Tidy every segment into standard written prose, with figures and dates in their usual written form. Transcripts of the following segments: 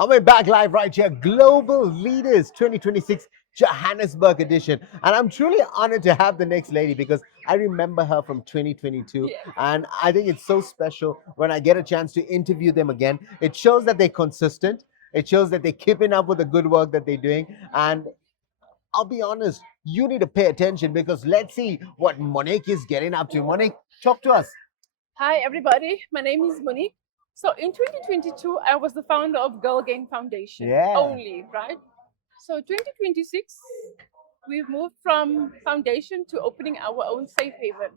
And we're back live right here, Global Leaders 2026 Johannesburg edition. And I'm truly honored to have the next lady because I remember her from 2022. Yeah. And I think it's so special when I get a chance to interview them again. It shows that they're consistent. It shows that they're keeping up with the good work that they're doing. And I'll be honest, you need to pay attention because let's see what Monique is getting up to. Monique, talk to us. Hi, everybody. My name is Monique. So in 2022, I was the founder of Girl Gang Foundation Yeah. only, right? So 2026, we've moved from foundation to opening our own safe haven.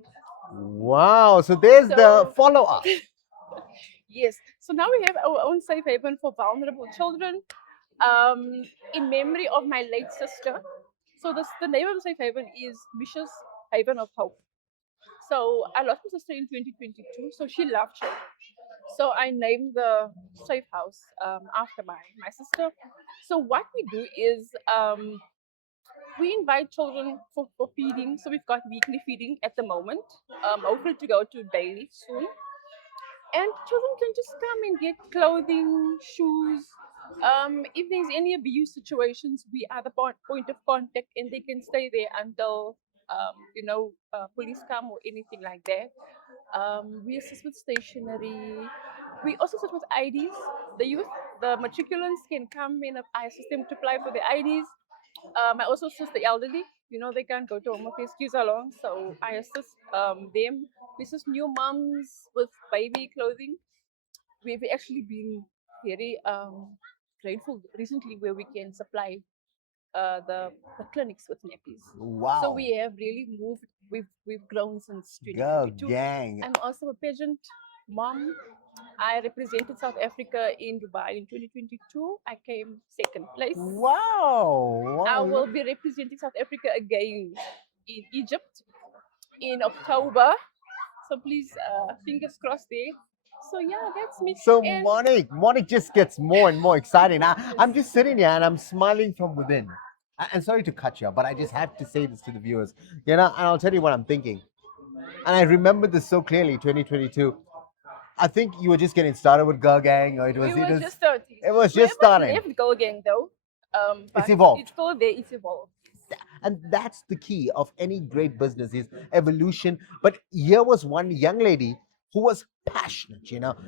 Wow. So there's the So follow up. yes, so now we have our own safe haven for vulnerable children, um, in memory of my late sister. So the name of the safe haven is Misha's Haven of Hope. So I lost my sister in 2022, so she loved children. So I named the safe house after my sister. So what we do is we invite children for feeding. So we've got weekly feeding at the moment, hopefully to go to daily soon. And children can just come and get clothing, shoes. If there's any abuse situations, we are the point of contact, and they can stay there until police come or anything like that. We assist with stationery. We also assist with IDs. The youth, the matriculants can come in. I assist them to apply for the IDs. I also assist the elderly. They can't go to home affairs queues along, so I assist them. We assist new moms with baby clothing. We've actually been very grateful recently where we can supply the clinics with nappies. So Wow. we have really moved. We've grown since Girl 2022. gang. I'm also a pageant mom. I represented South Africa in Dubai in 2022. I came second place. Wow. I Wow. will be representing South Africa again in Egypt in October. So please, fingers crossed there. So yeah, that's me. So And Monique just gets more and more exciting. I'm just sitting here and I'm smiling from within. And sorry to cut you off, but I just have to say this to the viewers. And I'll tell you what I'm thinking. And I remember this so clearly, 2022. I think you were just getting started with Girl Gang, or we were just starting. it was We just haven't starting. left Go Gang though. It's But evolved. it's still there. It's evolved. And that's the key of any great business is evolution. But here was one young lady who was passionate.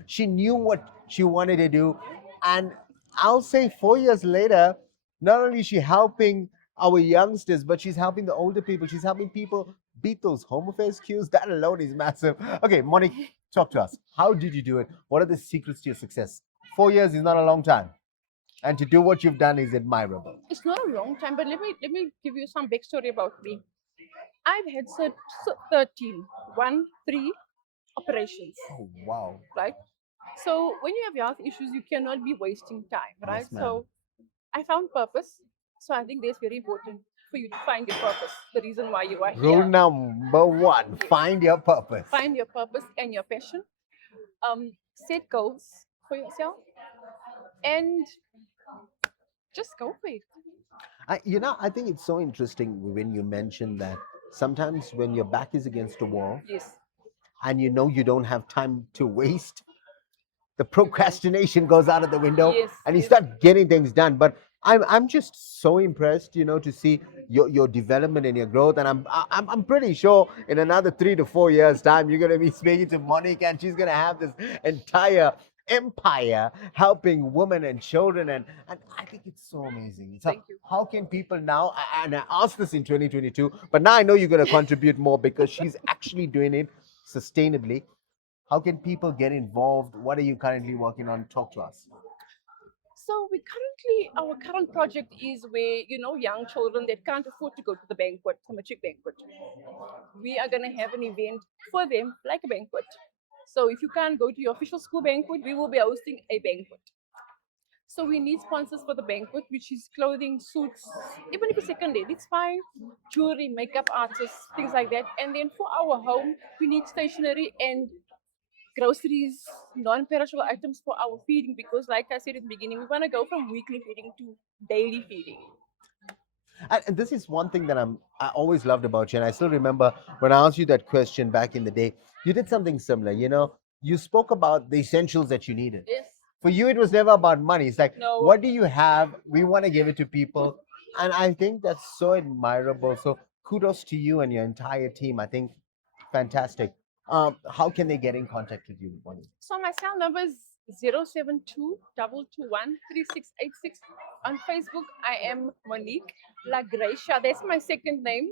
She knew what she wanted to do. And I'll say 4 years later, not only is she helping our youngsters, but she's helping the older people. She's helping people beat those home affairs queues. That alone is massive. Okay, Monique, talk to us. How did you do it? What are the secrets to your success? 4 years is not a long time. And to do what you've done is admirable. It's not a long time, but let me give you some backstory about me. I've had 13, 3 operations, Oh, wow. right? So when you have health issues, you cannot be wasting time, right? Yes, ma'am. So I found purpose. So I think that's very important for you to find your purpose, the reason why you are Rule here. number one, Yes. find your purpose. Find your purpose and your passion. Set goals for yourself and just go for it. I think it's so interesting when you mention that sometimes when your back is against a wall Yes. and you don't have time to waste, the procrastination goes out of the window Yes. and you Yes. start getting things done. But I'm just so impressed, to see your development and your growth. And I'm pretty sure in another 3 to 4 years time you're gonna be speaking to Monique and she's gonna have this entire empire helping women and children, and I think it's so amazing. So Thank you. how can people now, and I asked this in 2022, but now I know you're going to contribute more because she's actually doing it sustainably. How can people get involved? What are you currently working on? Talk to us. So our current project is where, young children that can't afford to go to the banquet, the matric banquet. We are going to have an event for them, like a banquet. So if you can't go to your official school banquet, we will be hosting a banquet. So we need sponsors for the banquet, which is clothing, suits, even if it's secondary, it's fine. Jewelry, makeup artists, things like that. And then for our home, we need stationery and groceries, non-perishable items for our feeding because, like I said in the beginning, we want to go from weekly feeding to daily feeding. And this is one thing that I always loved about you, and I still remember when I asked you that question back in the day. You did something similar. You spoke about the essentials that you needed. Yes. For you, it was never about money. It's like, No. what do you have? We want to give it to people. And I think that's so admirable. So kudos to you and your entire team. I think fantastic. How can they get in contact with you, Monique? So my cell number is 072 On Facebook, I am Monique La Gracia. That's my second name.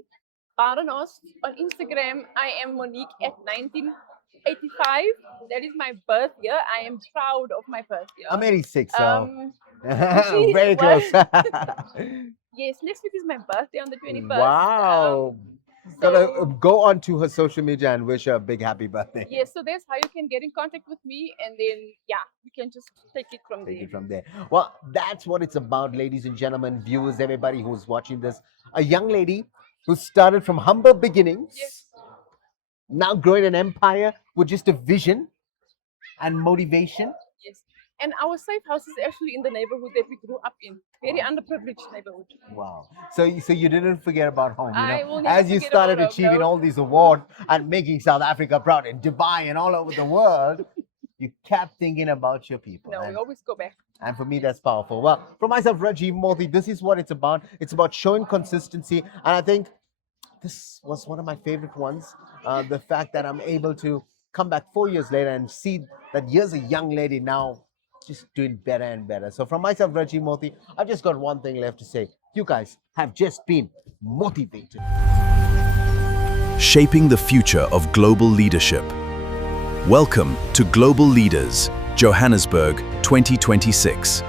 Barenos. On Instagram, I am Monique at 1985. That is my birth year. I am proud of my birth year. I'm 86, so Um, you see, very well, close. yes, next week is my birthday on the 21st. Wow. So, Gotta go on to her social media and wish her a big happy birthday. yes, so that's how you can get in contact with me, and then yeah, we can just take it from Take there. it from there. Well, that's what it's about, ladies and gentlemen, viewers, everybody who's watching this. A young lady who started from humble beginnings, Yes. now growing an empire with just a vision and motivation. Yes. And our safe house is actually in the neighborhood that we grew up in. Very underprivileged neighborhood. Wow. So you didn't forget about home, you I know. will never As you forget started about home, achieving no. all these awards and making South Africa proud in Dubai and all over the world, you kept thinking about your people. No, we always go back. And for me, that's powerful. Well, for myself, Rajiv Mothie, this is what it's about. It's about showing consistency. And I think this was one of my favorite ones. The fact that I'm able to come back 4 years later and see that here's a young lady now just doing better and better. So from myself, Rajiv Mothie, I've just got one thing left to say. You guys have just been motivated. Shaping the future of global leadership. Welcome to Global Leaders, Johannesburg 2026.